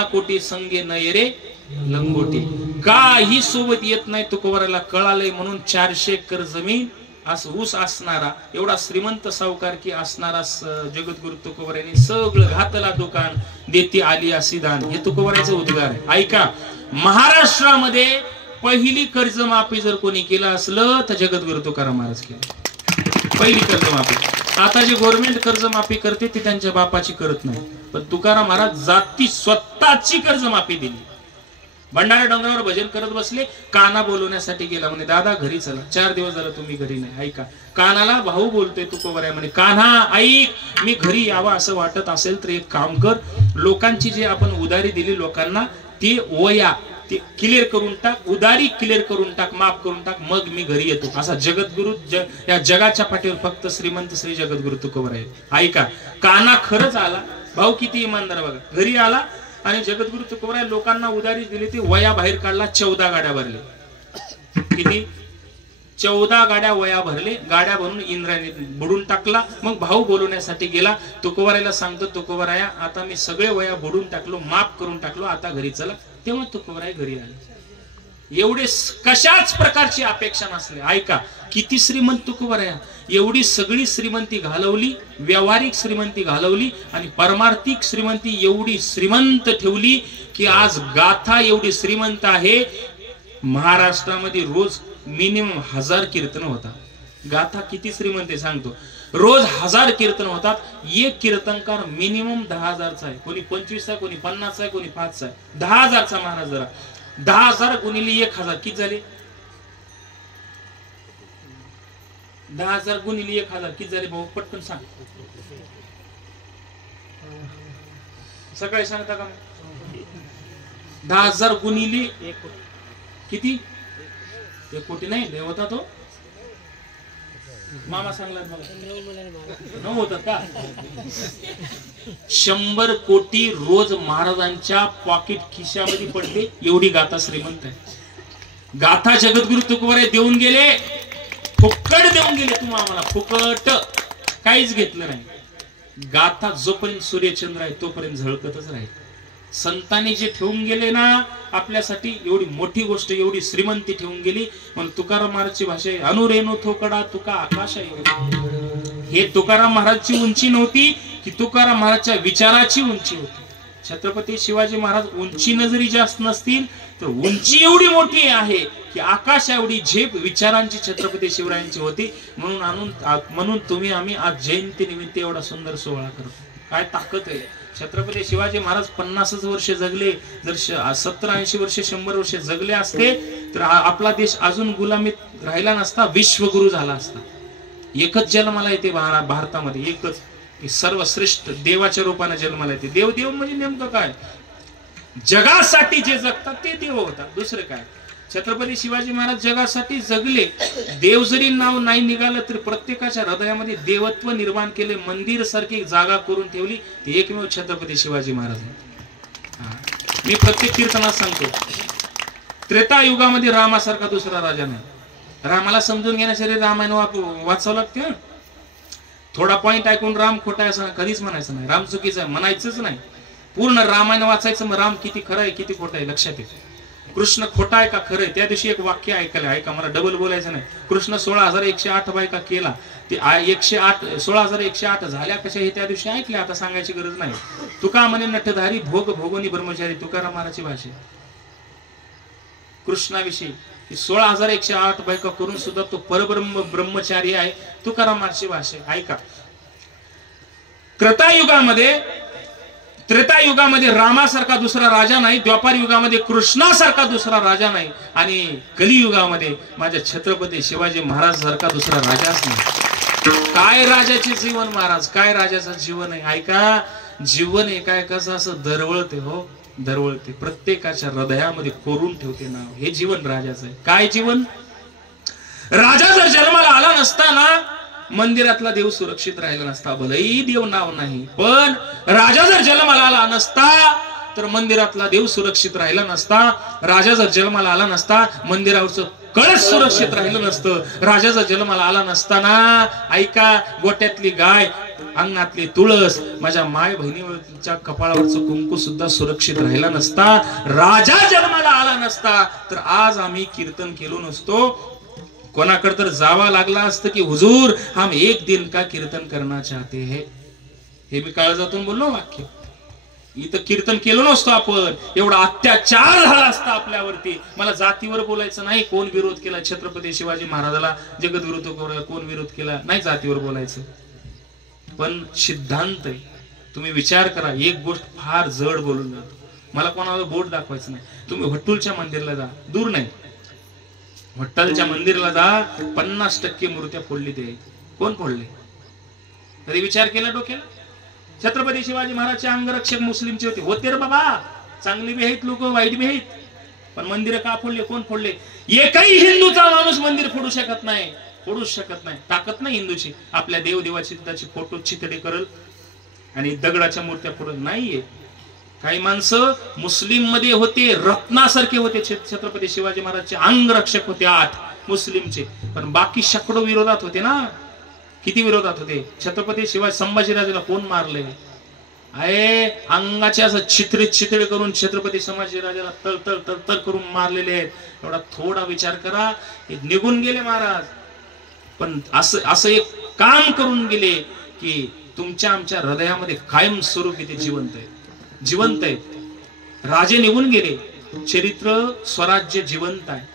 निया कोटी संगे नये रे लंगोटी. काही सोबत येत नाही तुकोबाराला कळालंय म्हणून 400 एकर जमीन असं ऊस असणारा एवढा श्रीमंत सावकार की असणारा जगद्गुरु तुकोबारांनी सगळं घातला दुकान देती आली असी दान. हे तुकोबाराचं उद्गार आहे. ऐका, महाराष्ट्रामध्ये पहिली कर्जमाफी जर कोणी केलं असलं तर जगद्गुरु तुकाराम महाराज केलं पहिली कर्जमाफी. आता जे गव्हर्नमेंट कर्जमाफी करते ते त्यांच्या बापाची करत नाही, पण तुकाराम महाराज जाती स्वतःची कर्जमाफी दिली. भंडारा डोंगरावर भजन करत बसले, काना बोलवण्यासाठी गेला. म्हणे दादा घरी चला, 4 दिवस झालं तुम्ही घरी नाही. ऐका, कानाला भाऊ बोलतोय तुकोबाराय म्हणे कान्हा ऐक, मी घरी यावं असं वाटत असेल तर एक काम कर, लोकांची जे आपण उधारी दिली लोकांना ते वया ते क्लिअर करून टाक, उधारी क्लिअर करून टाक, माफ करून टाक, मग मी घरी येतो. असा जगद्गुरु या जगाच्या पाठीवर फक्त श्रीमंत श्री जगद्गुरु तुकोबाराय. ऐका, काना खरंच आला, भाऊ किती इमानदार बघा, घरी आला आणि जगद्गुरु तुकोबाराय लोकांना उधारी दिली ती वया बाहेर काढला. 14 गाड्या भरले. किती? 14 गाड्या वया भरले. गाड्या भरून इंद्राने बुडून टाकला. मग भाऊ बोलवण्यासाठी गेला. तुकोबारायला सांगतो तुकोबाराया आता मी सगळे वया बुडून टाकलो, माफ करून टाकलो, आता घरी चला. तेव्हा तुकोबाराय घरी आले. एवढे कशाच प्रकारची अपेक्षा नसले. ऐका, किती श्रीमंत तुकोबाराया, एवढी सगळी श्रीमंती घालवली, व्यावहारिक श्रीमंती घालवली आणि परमार्थिक श्रीमंती एवढी श्रीमंत ठेवली की आज गाथा एवढी श्रीमंत आहे. महाराष्ट्रामध्ये रोज मिनिमम 1000 कीर्तन होतात. गाथा किती श्रीमंत आहे सांगतो. रोज 1000 कीर्तन होतात. एक कीर्तनकार मिनिमम 10,000चा आहे, कोणी 25 आहे, कोणी 50 आहे, कोणी 5 आहे. 10,000चा महाराज जरा 10,000 गुणिले 1000 किती झाले? 10,000 गुणिले 1000 किती झाले भाऊ? पटकन सांग. सकाळी सांगता का? 10,000 गुणिले किती? 1 कोटी नाही, लय होता तो. मामा सांगला मला 9 होतात का? 100 कोटी रोज महाराजांच्या पॉकेट खिशामध्ये पडते. एवढी गाथा श्रीमंत आहे. गाथा जगद्गुरु तुकोबाराय देऊन गेले, फुकट देऊन गेले. तुम्हाला आम्हाला फुकट काहीच घेतलं नाही. गाथा जोपर्यंत सूर्यचंद्र आहे तोपर्यंत झळकतच राहील. संतांनी जे ठेवून गेले ना आपल्यासाठी, एवढी मोठी गोष्ट, एवढी श्रीमंती ठेवून गेली. म्हणून तुकाराम महाराजची भाषा आहे, अनुरेणू थोकडा तुका आकाश आहे. हे तुकाराम महाराजची उंची नव्हती, की तुकाराम महाराजच्या विचाराची उंची होती. छत्रपती शिवाजी महाराज उंचीनं जरी जास्त नसतील तर उंची एवढी मोठी आहे की आकाश एवढी झेप विचारांची छत्रपती शिवरायांची होती. म्हणून तुम्ही आम्ही आज जयंती निमित्त एवढा सुंदर सोहळा करतो. काय ताकद आहे. छत्रपती शिवाजी महाराज 50 वर्ष जगले. जर 70-80 वर्ष 100 वर्ष जगले असते तर आपला देश अजून गुलामीत राहिला नसता, विश्वगुरु झाला असता. एकच जन्माला येते भारतामध्ये, एकच सर्वश्रेष्ठ देवाच्या रूपाने जन्माला येते. देव देव म्हणजे नेमकं काय? जगासाठी जे जगतात ते देव होतात, दुसरं काय. छत्रपती शिवाजी महाराज जगासाठी जगले. देव जरी नाव नाही निघालं तर प्रत्येकाच्या हृदयामध्ये देवत्व निर्माण केले, मंदिर सारखी जागा करून ठेवली. ते एकमेव छत्रपती शिवाजी महाराज. मी प्रत्येक कीर्तनात सांगतो, त्रेतायुगामध्ये रामासारखा दुसरा राजा नाही. रामाला समजून घेण्यासाठी रामायण वाचावं लागते. थोडा पॉइंट ऐकून राम खोटा आहे असं कधीच म्हणायचं नाही. राम चुकीचं आहे म्हणायचंच नाही. पूर्ण रामायण वाचायचं, मग राम किती खरं आहे किती खोटं आहे लक्षात येते. कृष्ण खोटा आहे का खरं आहे. त्या दिवशी एक वाक्य ऐकलं, ऐका मला डबल बोलायचं नाही. कृष्ण 16,108 बायका केला, ते 16,108 झाल्या कशा हे त्या दिवशी ऐकले. आता सांगायची गरज नाही. तुका म्हणे नटधारी भोग भोगोनी ब्रह्मचारी. तुकाराम महाराजची भाषा कृष्णाविषयी. 16,108 बायका करून सुद्धा तो परब्रह्म ब्रह्मचारी आहे. तुकाराम महाराजची भाषा ऐका. त्रेतायुगामध्ये रामासारखा दुसरा राजा नाही, द्वापार युगामध्ये कृष्णासारखा दुसरा राजा नाही, आणि कलियुगामध्ये माझ्या छत्रपती शिवाजी महाराज सारखा दुसरा राजाच नाही. काय राजाचे जीवन महाराज, काय राजाचं जीवन आहे. ऐका, जीवन एकाएकाचं असं दरवळते, हो दरवळते, प्रत्येकाच्या हृदयामध्ये कोरून ठेवते नाव. हे जीवन राजाचं आहे. काय जीवन? राजा जर जन्माला आला नसता ना, मंदिरातला देव सुरक्षित राहिला नसता. भलेही देव नाव नाही, पण राजा जर जन्माला आला नसता तर मंदिरातला देव सुरक्षित राहिला नसता. राजा जर जन्माला आला नसता, मंदिरावरचं कळस सुरक्षित राहिलं नसतं, राजाचा जन्माला आला नसताना, ऐका, गोट्यातली गाय, अंगणातली तुळस, माझ्या माय बहिणीच्या कपाळावरचं कुंकू सुद्धा सुरक्षित राहिला नसता, राजा जन्माला आला नसता, तर आज आम्ही कीर्तन केलो नसतो. कोणाकडे तर जावा लागला असतं की हुजूर हम एक दिन का कीर्तन करना चाहते हैं. हे मी काळजातून बोललो वाक्य. इथं कीर्तन केलं नसतो आपण, एवढा अत्याचार झाला असता आपल्यावरती. मला जातीवर बोलायचं नाही, कोण विरोध केला छत्रपती शिवाजी महाराजाला, जगद्गुरु कोण विरोध केला नाही, जातीवर बोलायचं. पण सिद्धांत आहे. तुम्ही विचार करा, एक गोष्ट फार जड बोलून जातो. मला कोणाला बोट दाखवायचं नाही. तुम्ही हट्टूलच्या मंदिरला जा, दूर नाही, हट्टलच्या मंदिरला जा, 50% मूर्त्या फोडली. ते कोण फोडले? कधी विचार केला डोक्याला? छत्रपती शिवाजी महाराजचे अंगरक्षक मुस्लिमचे होते रे बाबा. चांगली बी आहेत लोक, वाईट बी आहेत. पण मंदिर का फोडले? कोण फोडले? एकही हिंदूचा माणूस मंदिर फोडू शकत नाही, फोडूच शकत नाही. ताकद नाही हिंदूची. आपल्या देवदेवाची त्याची फोटो चितडे करल आणि दगडाच्या मूर्त्या फोडल नाहीये. काही माणसं मुस्लिम मध्ये होते, रत्नासारखे होते. छत्रपती शिवाजी महाराजचे अंगरक्षक होते 8 मुस्लिमचे, पण बाकी शेकडो विरोधात होते ना. किती विरोधात होते? छत्रपती शिवाजी संभाजीराजाला कोण मारले? आहे अंगाचे असं चित्रे करून छत्रपती संभाजीराजाला तळ तळ तळ तळ करून मारलेले आहेत. एवढा थोडा विचार करा. निघून गेले महाराज, पण असं एक काम करून गेले की तुमच्या आमच्या हृदयामध्ये कायम स्वरूपी ते जिवंत आहे, जिवंत आहे. राजे निघून गेले, चरित्र स्वराज्य जिवंत आहे.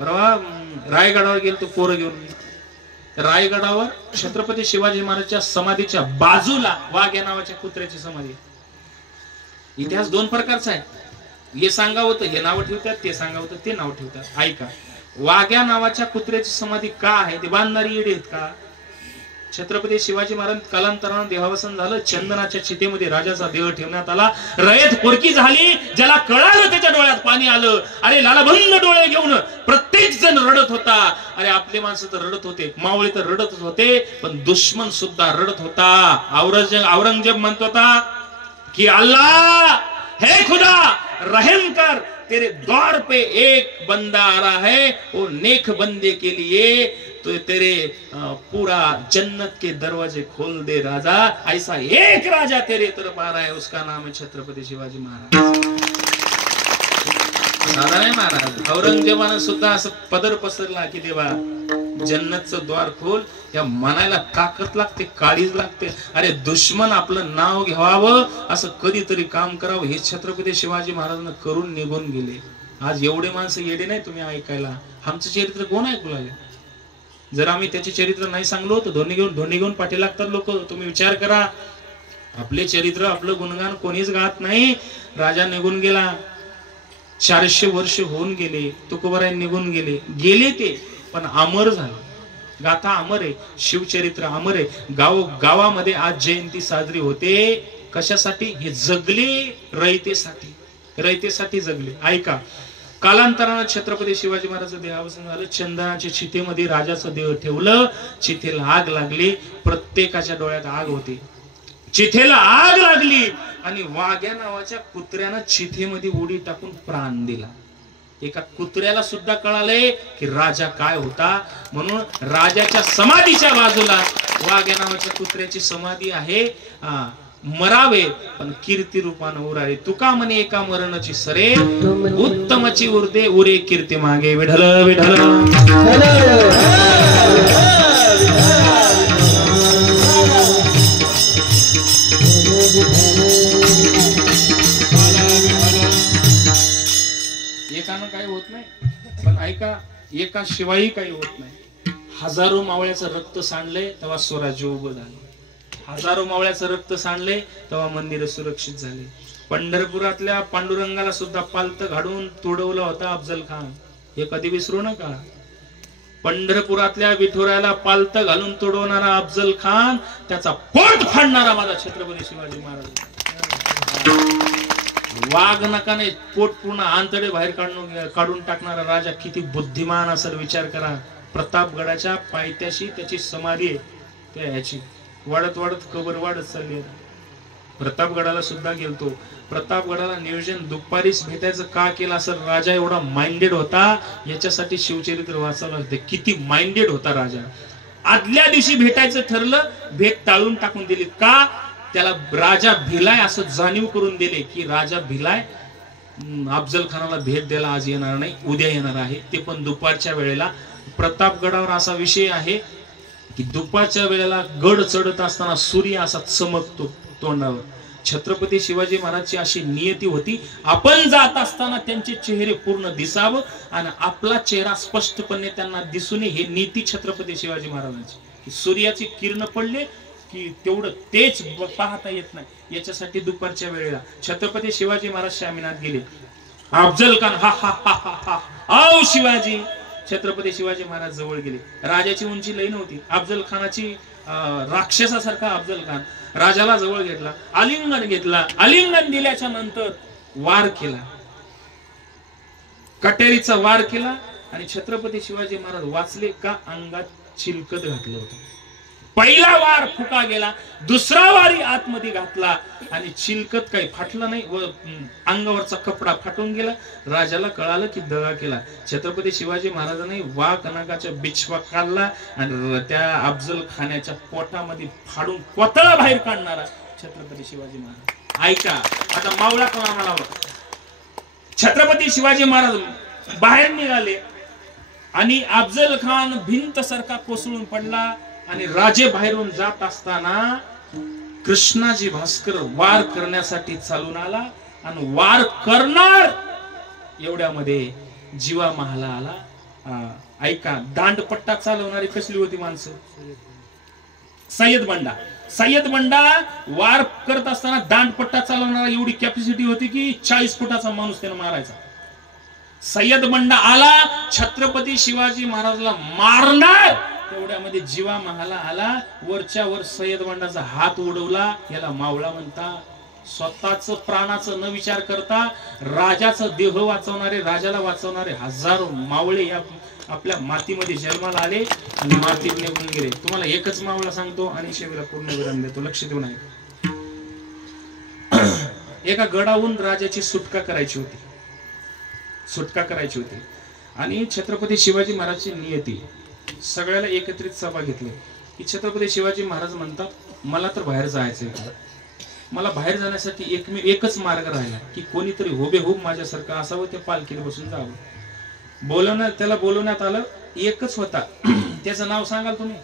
बरोबर. रायगडावर गेलो तो पोरं घेऊन. रायगडावर छत्रपती शिवाजी महाराजच्या समाधीच्या बाजूला वाघ या नावाच्या कुत्र्याची समाधी. इतिहास 2 प्रकारचा आहे. हे सांगावं तर हे नाव ठेवतात, ते सांगावं तर ते नाव ठेवतात. ऐका, वाघ्या नावाच्या कुत्र्याची समाधी का आहे? ते बांधणारी येडे आहेत का? छत्रपती शिवाजी महाराज कालांतरानं देहावसन झालं, चंदनाच्या चितेमध्ये राजाचा देह ठेवण्यात आला. रयत पोरकी झाली, ज्याला कळालं त्याच्या डोळ्यात पाणी आलं. अरे लालबंद डोळे घेऊन प्रत्येक जण रडत होता. अरे आपले माणसं तर रडत होते, मावळे तर रडतच होते, पण दुश्मन सुद्धा रडत होता. औरंगजेब म्हणत होता की अल्लाह हे खुदा रहम कर, तेरे द्वार पे एक बंदा आ रहा है, वो नेक बंदे के लिए तो तेरे पूरा जन्नत के दरवाजे खोल दे राजा. ऐसा एक राजा तेरे तरफ आ रहा है, उसका नाम है छत्रपती शिवाजी महाराज. साधा नाही महाराज. औरंगजेबानं सुद्धा असं पदर पसरला की देवा जन्नतचं द्वार खोल. या मनाला ताकद लागते, काळीज लागते. अरे दुश्मन आपलं नाव घ्यावं, असं कधीतरी काम करावं, हे छत्रपती शिवाजी महाराजांना करून निघून गेले. आज एवढे माणसं येडे नाही तुम्ही ऐकायला. आमचं चरित्र कोण ऐकू लागले? जर आम्ही त्याचे चरित्र नाही सांगलो तर धोनी घेऊन पाठी लागतात लोक. तुम्ही विचार करा, आपले चरित्र, आपलं गुणगान कोणीच गात नाही. राजा निघून गेला, 400 वर्ष होऊन गेले, तुकोबराय निघून गेले ते, पण अमर झालं. गाथा अमर आहे, शिवचरित्र अमर आहे. गावामध्ये आज जयंती साजरी होते. कशासाठी? हे जगले रयतेसाठी जगले. ऐका, कालांतरानं छत्रपती शिवाजी महाराजांचं देहावसन झालं. चंदनाच्या चितेमध्ये राजाचं देह ठेवलं. चितेला आग लागली, प्रत्येकाच्या डोळ्यात आग होती. चितेला आग लागली आणि वाघ्या नावाच्या कुत्र्यानं चितेमध्ये उडी टाकून प्राण दिला. एका कुत्र्याला सुद्धा कळाले की राजा काय होता. म्हणून राजाच्या समाधीच्या बाजूला वाघ्या नावाच्या कुत्र्याची समाधी आहे. मरावे पण कीर्ती रूपानं उरावे. तुका म्हणे एका मरणाची सरे, उत्तमची उरते उरे कीर्ती मागे. विठल विठल. एकानं काही होत नाही, पण ऐका, एका शिवाही काही होत नाही. हजारो मावळ्याचं रक्त सांडले तेव्हा स्वराज्य उभं झालं. हजारो मावळ्याचं रक्त सांडले तेव्हा मंदिर सुरक्षित झाले. पंढरपुरातल्या पांडुरंगाला सुद्धा पालत घालून तोडवला होता अफजल खान. हे कधी विसरू नका. पंढरपुरातल्या विठुरायाला पालत घालून तोडवणारा अफजल खान, त्याचा पोट फाडणारा माझा छत्रपती शिवाजी महाराज. वाघ नकाने पोट पूर्ण आंतडे बाहेर काढून टाकणारा राजा किती बुद्धिमान असेल विचार करा. प्रतापगडाच्या पायथ्याशी त्याची समाधी आहे. त्या ह्याची वाढत कबर वाढत चालली. प्रतापगडाला सुद्धा गेलतो. प्रतापगडाला नियोजन दुपारीच भेटायचं का केलं असं? राजा एवढा माइंडेड होता. याच्यासाठी शिवचरित्र वाचावं लागते, किती माइंडेड होता राजा. आदल्या दिवशी भेटायचं ठरलं, भेट टाळून टाकून दिली. का? त्याला राजा भिलाय असं जाणीव करून दिले की राजा भिलाय, अफजल खानाला भेट द्यायला आज येणार नाही, उद्या येणार आहे, ते पण दुपारच्या वेळेला. प्रतापगडावर असा विषय आहे की दुपारच्या वेळेला गड चढत असताना सूर्य असा चमकतो तोंडावर. छत्रपती शिवाजी महाराजची अशी नियती होती, आपण जात असताना त्यांचे चेहरे पूर्ण दिसावं आणि आपला चेहरा स्पष्टपणे त्यांना दिसू नये, हे नीती छत्रपती शिवाजी महाराजांची. सूर्याची किरण पडले की तेवढं तेज पाहता येत नाही, याच्यासाठी दुपारच्या वेळेला छत्रपती शिवाजी महाराज शामिनात गेले. अफजल खान हा हा हा हा हा आओ शिवाजी. छत्रपती शिवाजी महाराज जवळ गेले. राजाची उंची लई नव्हती, अफजल खानाची राक्षसासारखा अफजल खान राजाला जवळ घेतला, आलिंगन घेतला. आलिंगन दिल्याच्या नंतर वार केला, कटेरीचा वार केला आणि छत्रपती शिवाजी महाराज वाचले का? अंगात चिलकत घातलं होतं. पहिला वार फुका गेला, दुसरा वारी आतमध्ये घातला आणि चिलकत काही फाटलं नाही व अंगावरचा कपडा फाटून गेला. राजाला कळालं की दगा केला. छत्रपती शिवाजी महाराजांनी वाघ नागाच्या बिछवा काढला आणि त्या अफजल खानाच्या पोटामध्ये फाडून कोतळा बाहेर काढणारा छत्रपती शिवाजी महाराज. ऐका आता मावळा कोणा मला. छत्रपती शिवाजी महाराज बाहेर निघाले आणि अफजल खान भिंत सारखा कोसळून पडला आणि राजे बाहेरून जात असताना कृष्णाजी भास्कर वार करण्यासाठी चालून आला आणि वार करणार एवढ्यामध्ये जीवा महाला आला. ऐका, दांडपट्टा चालवणारी कसली होती माणसं? सय्यद बंडा. सय्यद बंडा वार करत असताना दांडपट्टा चालवणारा एवढी कॅपॅसिटी होती की 40 फुटाचा माणूस त्यानं मारायचा. सय्यद बंडा आला, छत्रपती शिवाजी महाराजला मारणार तेवढ्यामध्ये जीवा महाला आला. वरच्या वर सय्यद बंडाचा हात उडवला. याला मावळा म्हणता. स्वतःच प्राणाचं न विचार करता राजाचा देह वाचवणारे, राजाला वाचवणारे हजारो मावळे या आपल्या मातीमध्ये जन्माला आले आणि मातीत निघून गेले. तुम्हाला एकच मावळा सांगतो आणि शेवटला पूर्ण विराम देतो, लक्ष देऊ नये. एका गडावरून राजाची सुटका करायची होती, सुटका करायची होती आणि छत्रपती शिवाजी महाराजची नियती, सगळ्याला एकत्रित सभा घेतली की छत्रपती शिवाजी महाराज म्हणतात मला तर बाहेर जायचंय, मला बाहेर जाण्यासाठी एकच मार्ग राहिला की कोणीतरी हुबेहूब माझ्यासारखं असावं, त्या पालखीत बसून जावं. त्याला बोलवण्यात आलं, एकच होता. त्याचं नाव सांगाल तुम्ही?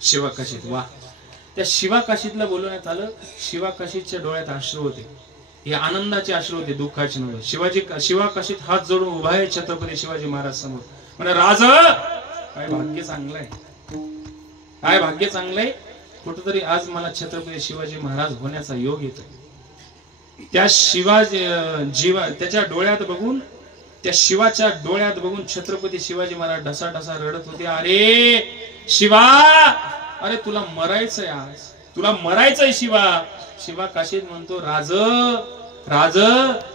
शिवाकाशीत. वा, त्या शिवाकाशीतला बोलवण्यात आलं. शिवाकाशीतच्या डोळ्यात अश्रू होते, हे आनंदाचे अश्रू होते, दुःखाचे नव्हते. शिवाकाशीत हात जोडून उभा आहे छत्रपती शिवाजी महाराज समोर. म्हणजे राज काय भाग्य चांगलंय, काय भाग्य चांगलंय, कुठेतरी आज मला छत्रपती शिवाजी महाराज होण्याचा योग येतो. त्या त्याच्या डोळ्यात बघून, त्या शिवाच्या डोळ्यात बघून छत्रपती शिवाजी महाराज ढसा ढसा रडत होते. अरे शिवा, अरे तुला मरायचंय, आज तुला मरायचंय शिवा. शिवा काशीत म्हणतो राज, राज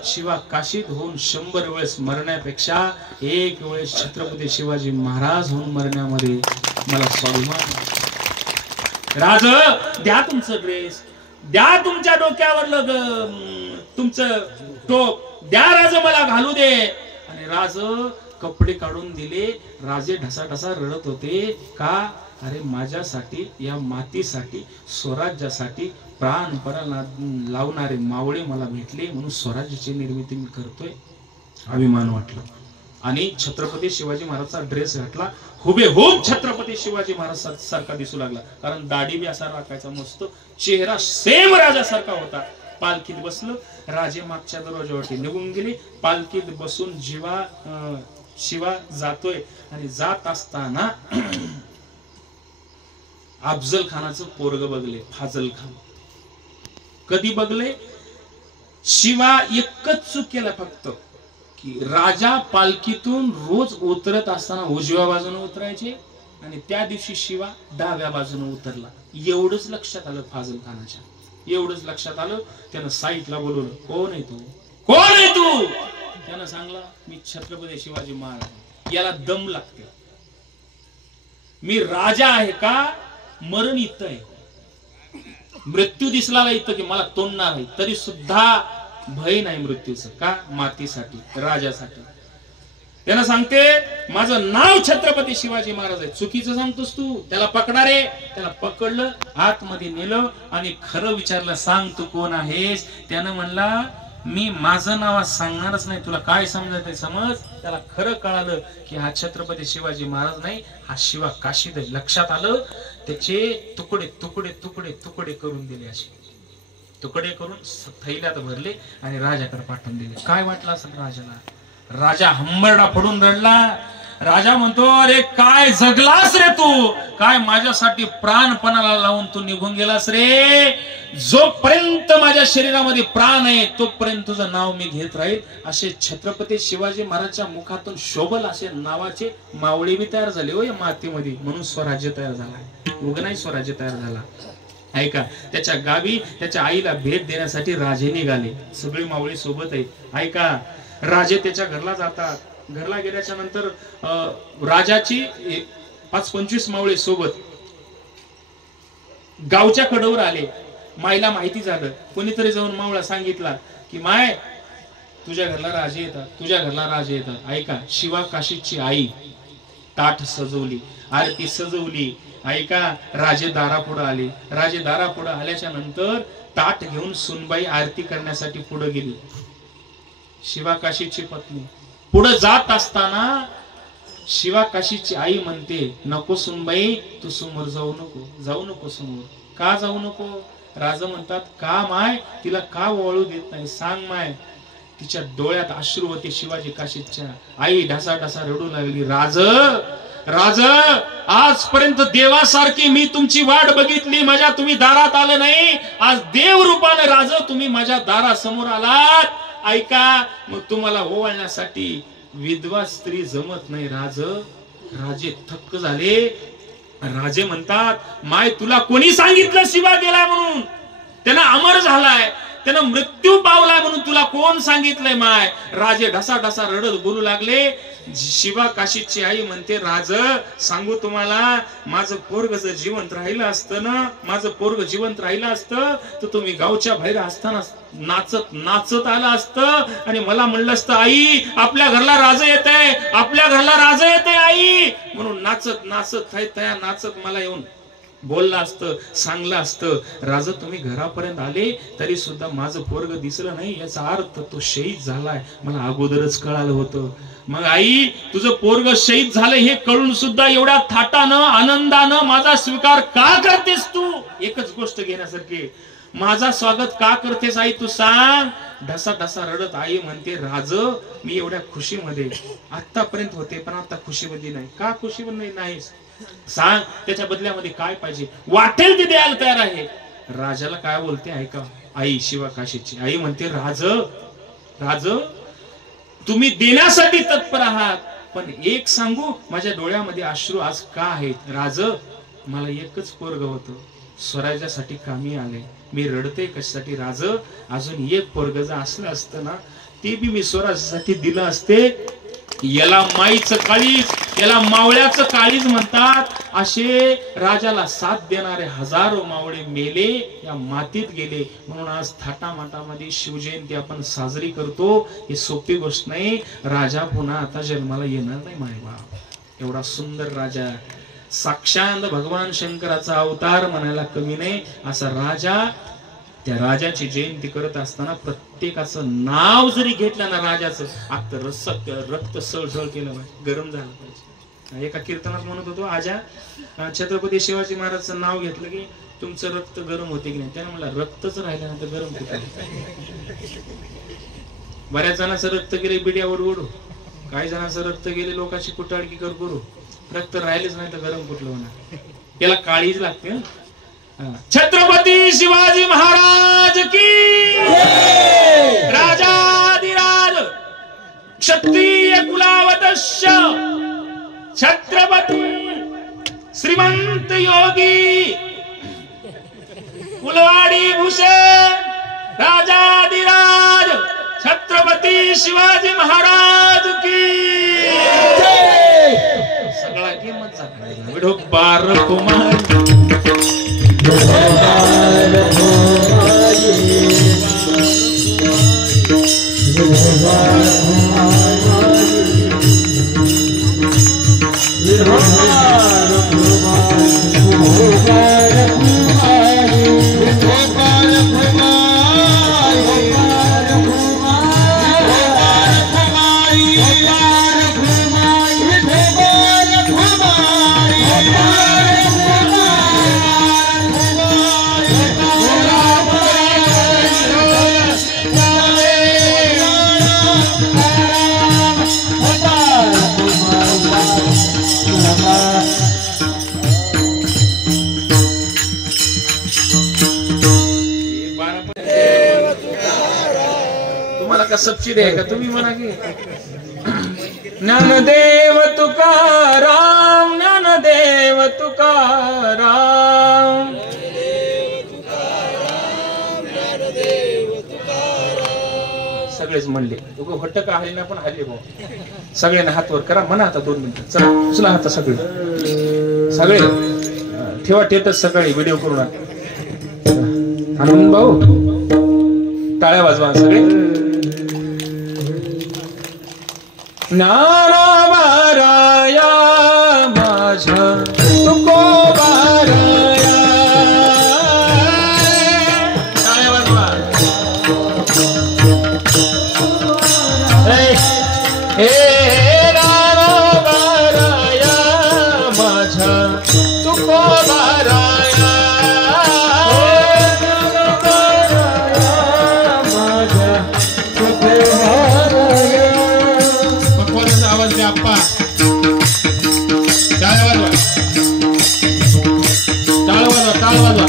शिवा काशीत होऊन 100 वेळेस मरण्यापेक्षा एक वेळेस छत्रपती शिवाजी महाराज होऊन मरण्यामध्ये मला स्वाभिमान. राज द्या तुमचं ड्रेस, द्या तुमच्या डोक्यावर तुमचं टोप द्या, राज मला घालू दे. आणि राज कपडे काढून दिले. राजे ढसा ढसा रडत होते. का? अरे माझ्यासाठी, या मातीसाठी, स्वराज्यासाठी प्राणपणा लावणारे मावळे मला भेटले, म्हणून स्वराज्याची निर्मिती मी करतोय. अभिमान वाटला आणि छत्रपती शिवाजी महाराजचा ड्रेस घातला. हुबेहूब छत्रपती शिवाजी महाराज सारखा दिसू लागला, कारण दाढी बी असा राखायचा मस्त, चेहरा सेम राजासारखा होता. पालखीत बसलं, राजे मागच्या दरवाजावरती निघून गेले. पालखीत बसून शिवा जातोय आणि जात असताना अफजल खानाचं पोरग बघले, फाजल खान. कधी बघले? शिवा एकच चूक केला फक्त, की राजा पालखीतून रोज उतरत असताना उजव्या बाजूने उतरायचे आणि त्या दिवशी शिवा डाव्या बाजूने उतरला. एवढंच लक्षात आलं फाजल खानाच्या, एवढंच लक्षात आलं. त्यानं साईडला बोलवलं, कोण आहे तू, कोण आहे तू? त्यानं सांगला, मी छत्रपती शिवाजी महाराज. याला दम लागते, मी राजा आहे का, मरण इथं आहे. मृत्यू दिसला इथं की मला तोडणार आहे, तरी सुद्धा भय नाही मृत्यूचं. का? मातीसाठी, राजासाठी. त्यानं सांगते माझं नाव छत्रपती शिवाजी महाराज आहे. चुकीचं सांगतोस तू. त्याला पकडणारे, त्याला पकडलं, आतमध्ये नेलं आणि खरं विचारलं, सांग तू कोण आहेस? त्यानं म्हणला मी माझं नाव सांगणारच नाही, तुला काय समजत आहे समज. त्याला खरं कळालं की हा छत्रपती शिवाजी महाराज नाही, हा शिवा काशीद आहे. लक्षात आलं. त्याचे तुकडे तुकडे तुकडे तुकडे करून दिले, असे तुकडे करून थैल्यात भरले आणि राजाकडे पाठवून दिले. काय वाटलं असं राजाला? राजा हंबरडा पडून रडला. राजा म्हणतो अरे काय जगलास रे तू, काय माझ्यासाठी प्राणपणाला लावून तू निघून गेलास रे. जोपर्यंत माझ्या शरीरामध्ये प्राण आहे तोपर्यंत तुझं नाव मी घेत राहील. असे छत्रपती शिवाजी महाराजच्या मुखातून शोभल असे नावाचे मावळे बी तयार झाले हो या मातीमध्ये. म्हणून स्वराज्य तयार झाला, उग नाही स्वराज्य तयार झाला. ऐका, त्याच्या गावी त्याच्या आईला भेट देण्यासाठी राजे निघाले. सगळी मावळी सोबत आहेत. ऐका, राजे त्याच्या घरला जातात. घरला गेल्याच्या नंतर राजाची 5-25 मावळे सोबत गावच्या कडेवर आले. माईला माहिती झालं. कोणीतरी जाऊन मावळा सांगितला की माय तुझ्या घरला राजे येतात, तुझ्या घरला राजे येतात. ऐका, शिवा काशीदची आई ताट सजवली, आरती सजवली. ऐका, राजे दारापुढे आले. राजे दारापुढे आल्याच्या नंतर ताट घेऊन सुनबाई आरती करण्यासाठी पुढे गेली. शिवा काशीदची पत्नी पुढे जात असताना शिवा काशीदची आई म्हणते नको सुनबाई, तू समोर जाऊ नको, जाऊ नको समोर. का जाऊ नको? राजा म्हणतात का माय, तिला का वळू देत नाही सांग माय. तिच्या डोळ्यात अश्रू होते शिवाजी काशीदच्या. आई ढासा ढासा रडू लागली. राज आजपर्यंत देवासारखी मी तुमची वाट बघितली, माझ्या तुम्ही दारात आले नाही. आज देव रूपाने राज तुम्ही माझ्या दारासमोर आलात. ऐका, मग तुम्हाला ओवाळण्यासाठी विधवा स्त्री जमत नाही. राजे थक्क झाले. राजे म्हणतात माय तुला कोणी सांगितलं शिवा गेला म्हणून? त्यांना अमर झालाय, त्यानं मृत्यू पावलाय म्हणून तुला कोण सांगितलंय माय? राजे ढसा ढसा रडत बोलू लागले. शिवा काशीदची आई म्हणते राज सांगू तुम्हाला, माझं पोरग जर जिवंत राहिलं असतं ना, माझं पोरग जिवंत राहिलं असतं तर तुम्ही गावच्या बाहेर असताना नाचत नाचत आलं असतं आणि मला म्हणलं असतं आई आपल्या घरला राजा येत आहे, आपल्या घरला राजा येत आहे आई, म्हणून नाचत नाचत तया नाचत मला येऊन बोलला असतं, सांगलं असतं. राजा तुम्ही घरापर्यंत आले तरी सुद्धा माझं पोरग दिसलं नाही, याचा अर्थ तो शहीद झालाय. मला अगोदरच कळालं होतं. मग आई तुझं पोरग शहीद झालं हे कळून सुद्धा एवढ्या थाटानं आनंदानं माझा स्वीकार का करतेस तू? एकच गोष्ट घेण्यासारखी, माझा स्वागत का करतेस आई तू सांग. ढसा ढसा रडत आई म्हणते राज मी एवढ्या खुशीमध्ये आतापर्यंत होते पण आता खुशीमध्ये नाही. का खुशीमध्ये नाही सांग, त्याच्या बदल्यामध्ये काय पाहिजे? वाटेल ते द्यायला तयार आहे. राजाला काय बोलते ऐका आई, शिवा काशीदची आई म्हणते राज तुम्ही देण्यासाठी तत्पर आहात, पण एक सांगू माझ्या डोळ्यामध्ये अश्रू आज का आहेत? राज मला एकच पोरग होतं, स्वराज्यासाठी कामी आले, मी रडते कशासाठी? राज अजून एक पोरग जर असलं असतं ना ते बी मी स्वराज्यासाठी दिलं असते. याला माईचं काळीज, याला मावळ्याचं काळीज म्हणतात. असे राजाला साथ देणारे हजारो मावळे मेले, या मातीत गेले. म्हणून आज थाटामाटामध्ये शिवजयंती आपण साजरी करतो. ही सोपी गोष्ट नाही. राजा पुन्हा आता जन्माला येणार नाही मायबाप. एवढा सुंदर राजा, साक्षात भगवान शंकराचा अवतार म्हणायला कमी नाही असा राजा. त्या राजाची जयंती करत असताना प्रत्येकाचं नाव जरी घेतलं ना राजाचं, आता रक्त सळसळ केलं पाहिजे, गरम झालं पाहिजे. एका कीर्तनात म्हणत होतो आजा छत्रपती शिवाजी महाराजचं नाव घेतलं की तुमचं रक्त गरम होते की नाही? त्याने मला रक्तच राहिलं नाही तर गरम कुठे? बऱ्याच जणांचं रक्त गेले बिड्यावर ओढू, काही जणांचं रक्त गेले लोकांची कुटाळकी करू, रक्त राहिलेच नाही तर गरम कुठलं होणार? याला काळीच लागते. छत्रपती शिवाजी महाराज की राजाधिराज क्षत्रिय कुलावतस्य छत्रपती श्रीमंत योगी कुलवाडी भूषण राजाधिराज छत्रपती शिवाजी महाराज की सगळा किंमत झाला. विठोबा कुमार सबसिडी आहे का तुम्ही म्हणा की ज्ञानदेव तुकाराम ज्ञानदेव तुकाराम सगळेच म्हणले उगं भट्ट का हल्ली ना पण हल्ली भाऊ सगळ्यांना हात वर करा म्हणा आता 2 मिनिटं चला उचला हात सगळे सगळे ठेवा टेटस सकाळी व्हिडिओ करून हनुमान भाऊ टाळ्या वाजवा सगळे ज्ञानोबाराया माझ्या तुकोबाराया टाळ्या वाजवा हे ज्ञानोबाराया माझ्या तुकोबाराया माझ्या तुकोबाराया आवाज द्या अप्पा टाळ वाजवा टाळ वाजवा टाळ वाजवा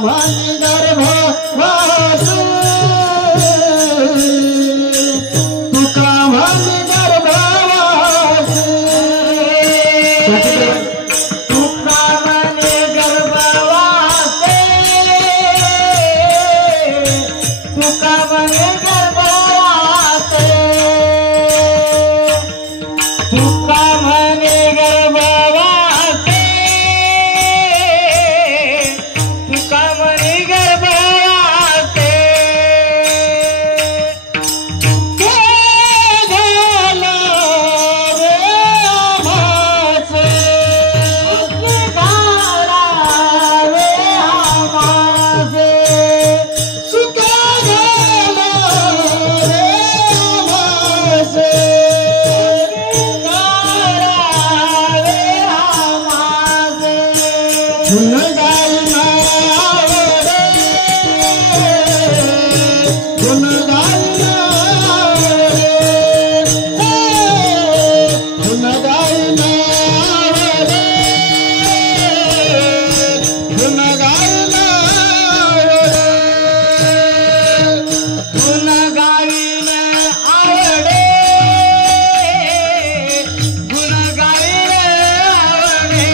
म्हणे गर्भवास तुका म्हणे गर्भवास तुका म्हणे गर्भवास तुका म्हणे गर्भवास तुका म्हणे गर्भवास तुका म्हणे गर्भवास ते झालं रे आम्हास सुखाला रे आम्हास सुखा झालं रे आम्हास गुण गायना आवडे गुण गायना आवडे गुण गायना आवडे गुण गायना आवडे गुण गायना आवडे गुण गायना आवडे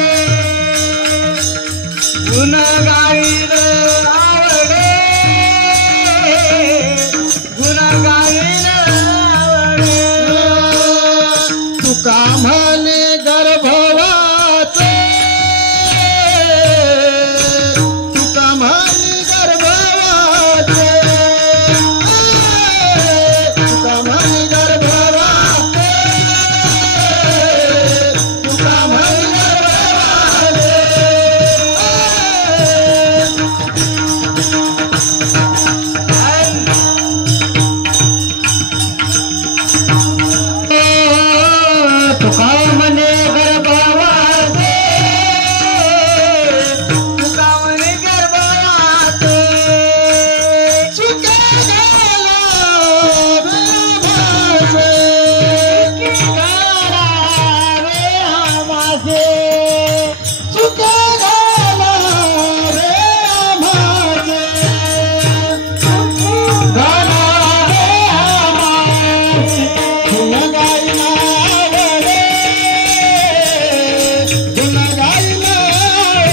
गुण गायन आवडे गुण गायन आवडे तुका म्हणे गर्भवास तुका म्हणे गर्भवास तुका म्हणे गर्भवास तुका म्हणे तुका म्हणे गर्भवास तुका म्हणे गर्भवास सुखे झाला रे आम्हास गाला रे आम्हास सुखे झाला रे आम्हास गाला रे आम्हास गुण गायना आवडे गुण गायना आवडे गुण गायना आवडे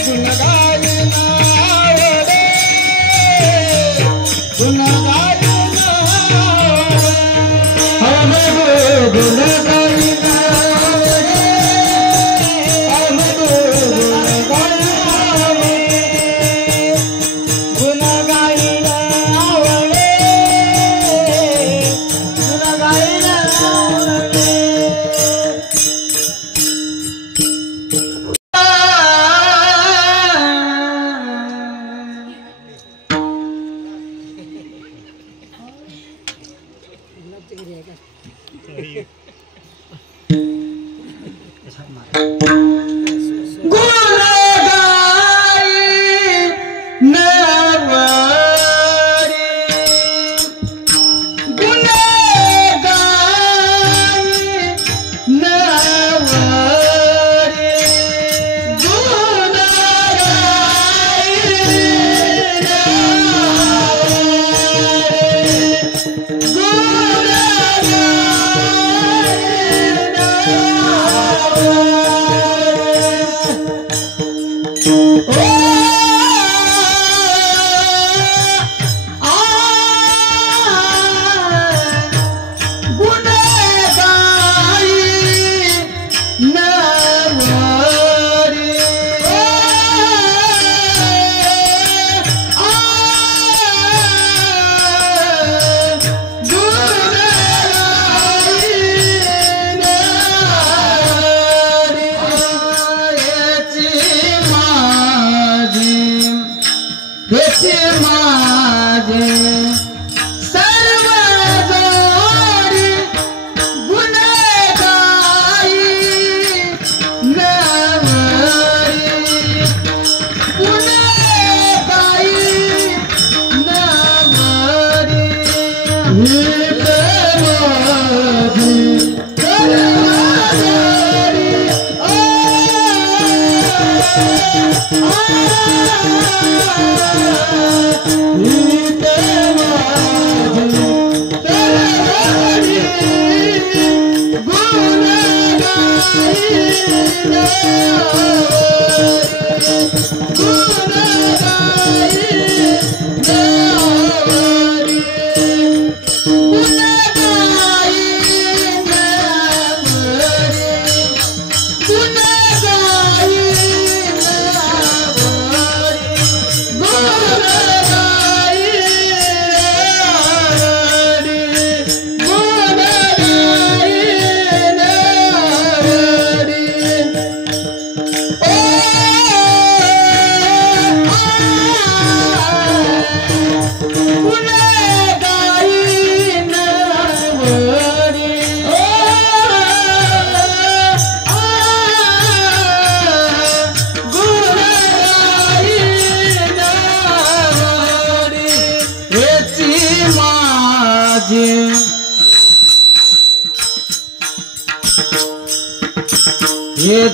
गुण गायना आवडे गुण गायना आवडे गुण गायना आवडे गुण गायना आवडे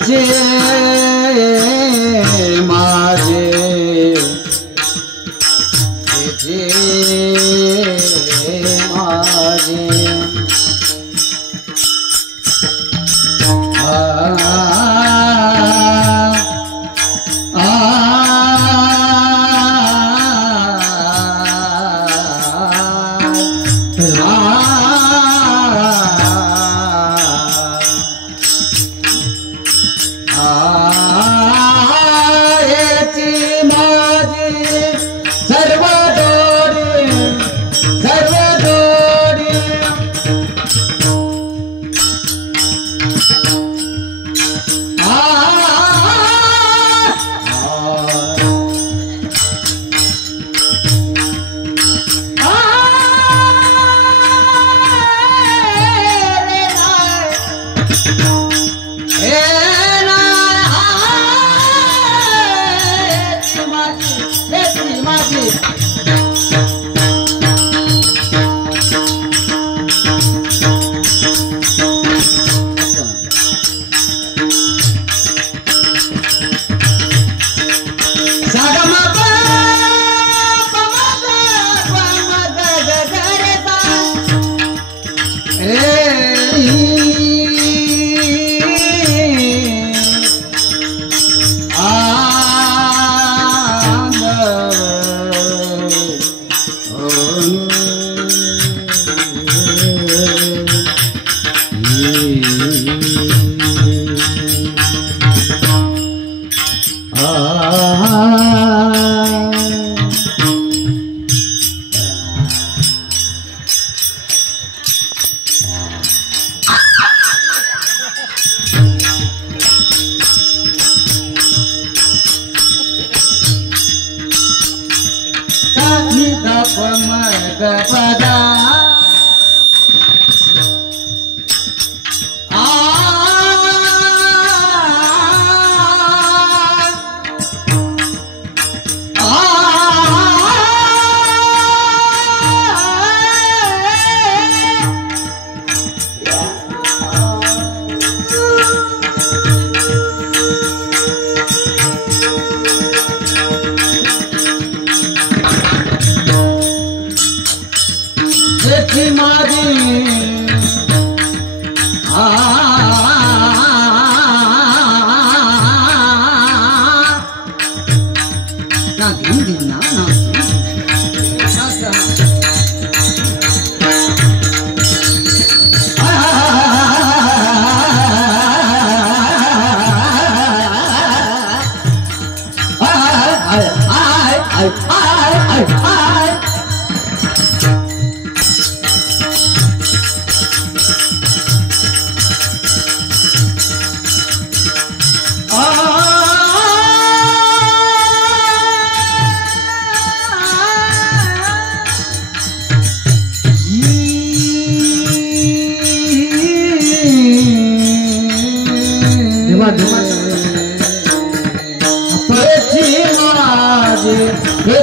जे माझे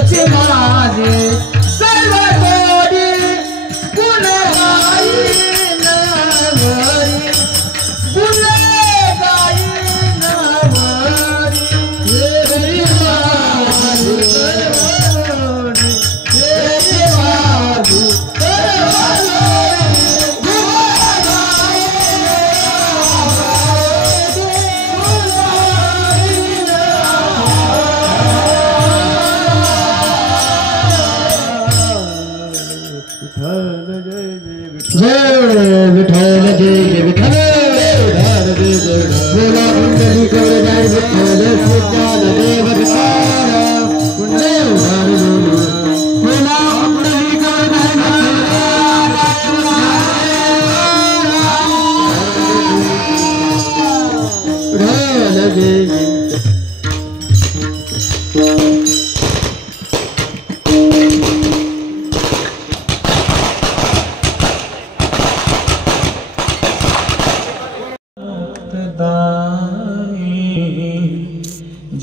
जे माझे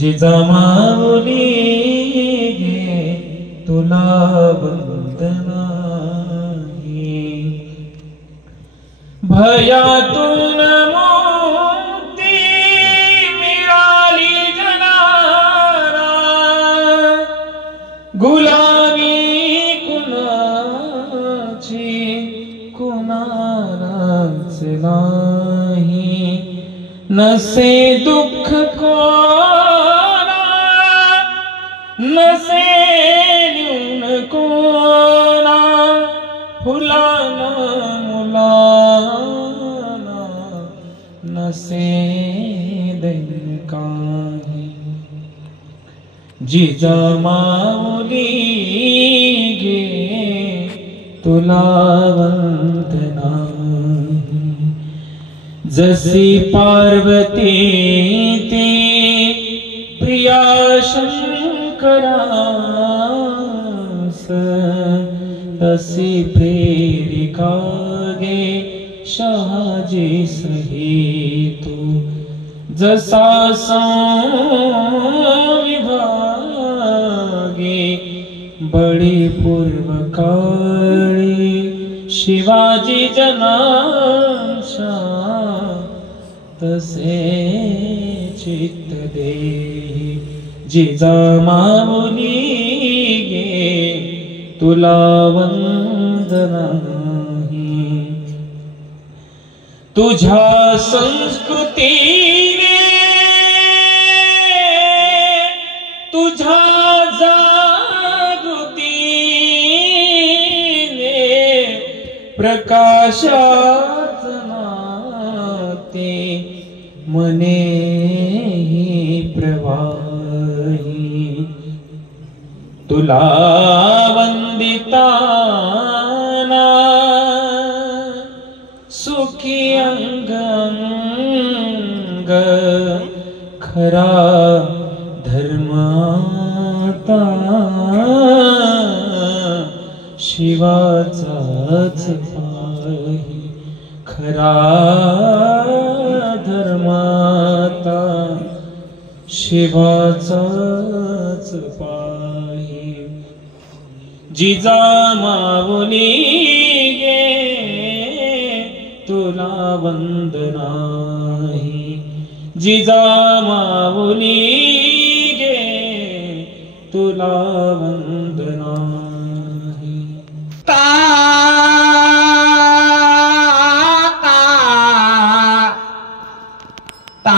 जिजामाऊली गे तुला वंदनाही भयातून मुक्ती मिळाली जनाला गुलामी कुणाची कुणालाच नाही नसे दुःख नसे न्यून कोना फुलाना मुलाना नसे दैन काही जिजामाऊली गे तुला वंदना जसी पार्वती ती प्रिया शंकरास तसी प्रेरिका गे शहाजी सहित जसा विभागे बळी पूर्व काळी शिवाजी जनांशा तसे चित्त देही जिजामाऊली गे तुला वंदनाही तुझ्या संस्कृतीने तुझ्या जागृतीने प्रकाशात नाते मने प्रवाही तुला वंदिताना सुखी अंग खरा धर्माता शिवाचाच पाही खरा धर्माता शिवाचाच पाही जिजामाऊली गे तुला वंदनाही जिजामाऊली गे तुला वंदनाही ता ता ता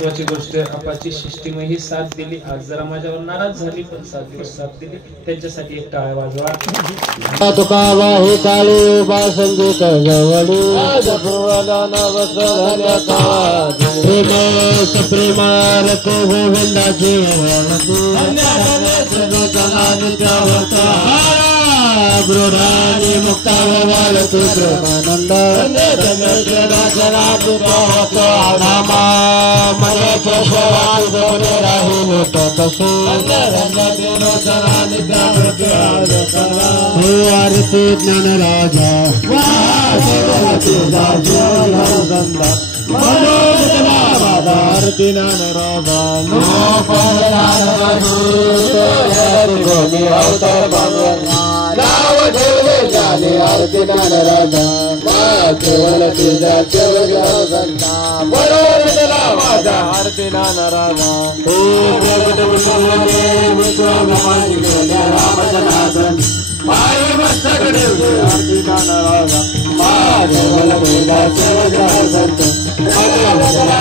महत्वाची गोष्ट आपाची शिष्टीमय ही साथ दिली. आज जरा माझ्यावर नाराज झाली पण 7 दिवस साथ दिली. त्यांच्यासाठी एक टाळ्या वाजवा. तुका वाहे काळू बा संगीत जवळू जपवाला नवसरल्या कावा प्रेमार तो गोविंदाची ब्रोडानी मुक्ता वाल तू ब्रह्मानंद नामा राहिलो तसे हो आरती ज्ञान राजा आरती ज्ञान राजा नाव ठेवले झाले आरती ज्ञान राजा केवळ तुझा केवळ संता बरोबर माझा आरती ज्ञान राजा रामचनाथन माय मस्तक ठेवले आरती ज्ञान राजा केवळ तुझा केवळ संत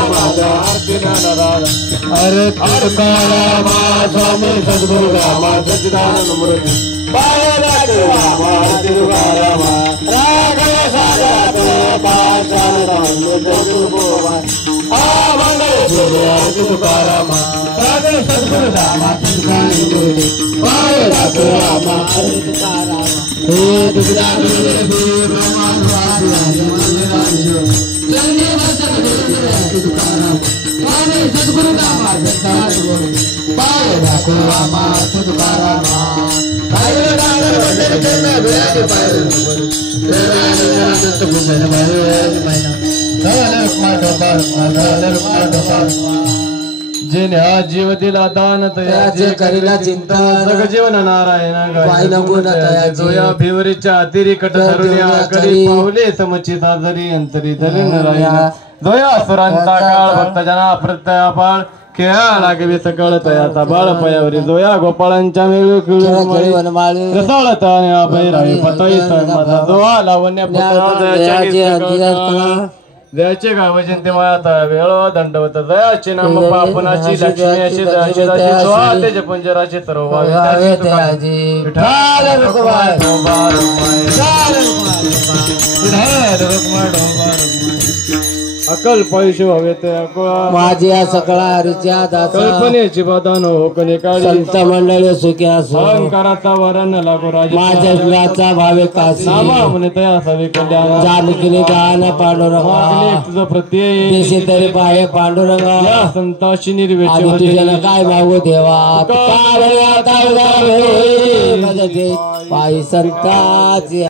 माझा आरती ज्ञान राजा अरे तुकाराम स्वामी सद्गुरु रामा सच्चिदानंद मूर्ती पायाला रामा तुकाराम राघव सागरात पाषाण मंगल तुकाराम राघव सद्गुरु रामा सच्चिदानंद मूर्ती पायाला रामा तुकाराम हे तुकाराम सद्गुरु रामा पाय राखो रामा तुकाराम जेने हा जीव दिला दान तयाचे करीला चिंतन सग जीवन नारायण जोया भिवरीच्या अतिरिकट धरुण्या करी पावले समचिता जरी अंतरी धरी नारायण जोया असुरांचा काळ भक्तजना प्रत्यपाळ खेळा लागे सकळ तयाचा बाळ पयावरी जोया गोपाळांच्या रसाळत आणि अभयराई पतई माझा जोहा लावण्य जयाचे गाव जयंती मायाता वेळ दंडवत जयाचे नाम पापनाची लक्ष्मी अशी जयाची जोहा तेज पंजराची तरवा अकल पैसे हवेत माझ्या सकळा हरीच्या कल्पनेची बदान हो कनिकाळी संत मंडळी सुख्या अहंकाराचा वरण लागो राजा माझ्या गुणाचा भावे काशी नामा म्हणे तया सवे कल्याण जानकीने गान पांडुरंगा तुझं प्रत्यय देशी तरी पाहे पांडुरंगा या संताशी निर्वेच तुझ्याला काय मागू देवा पायी संताची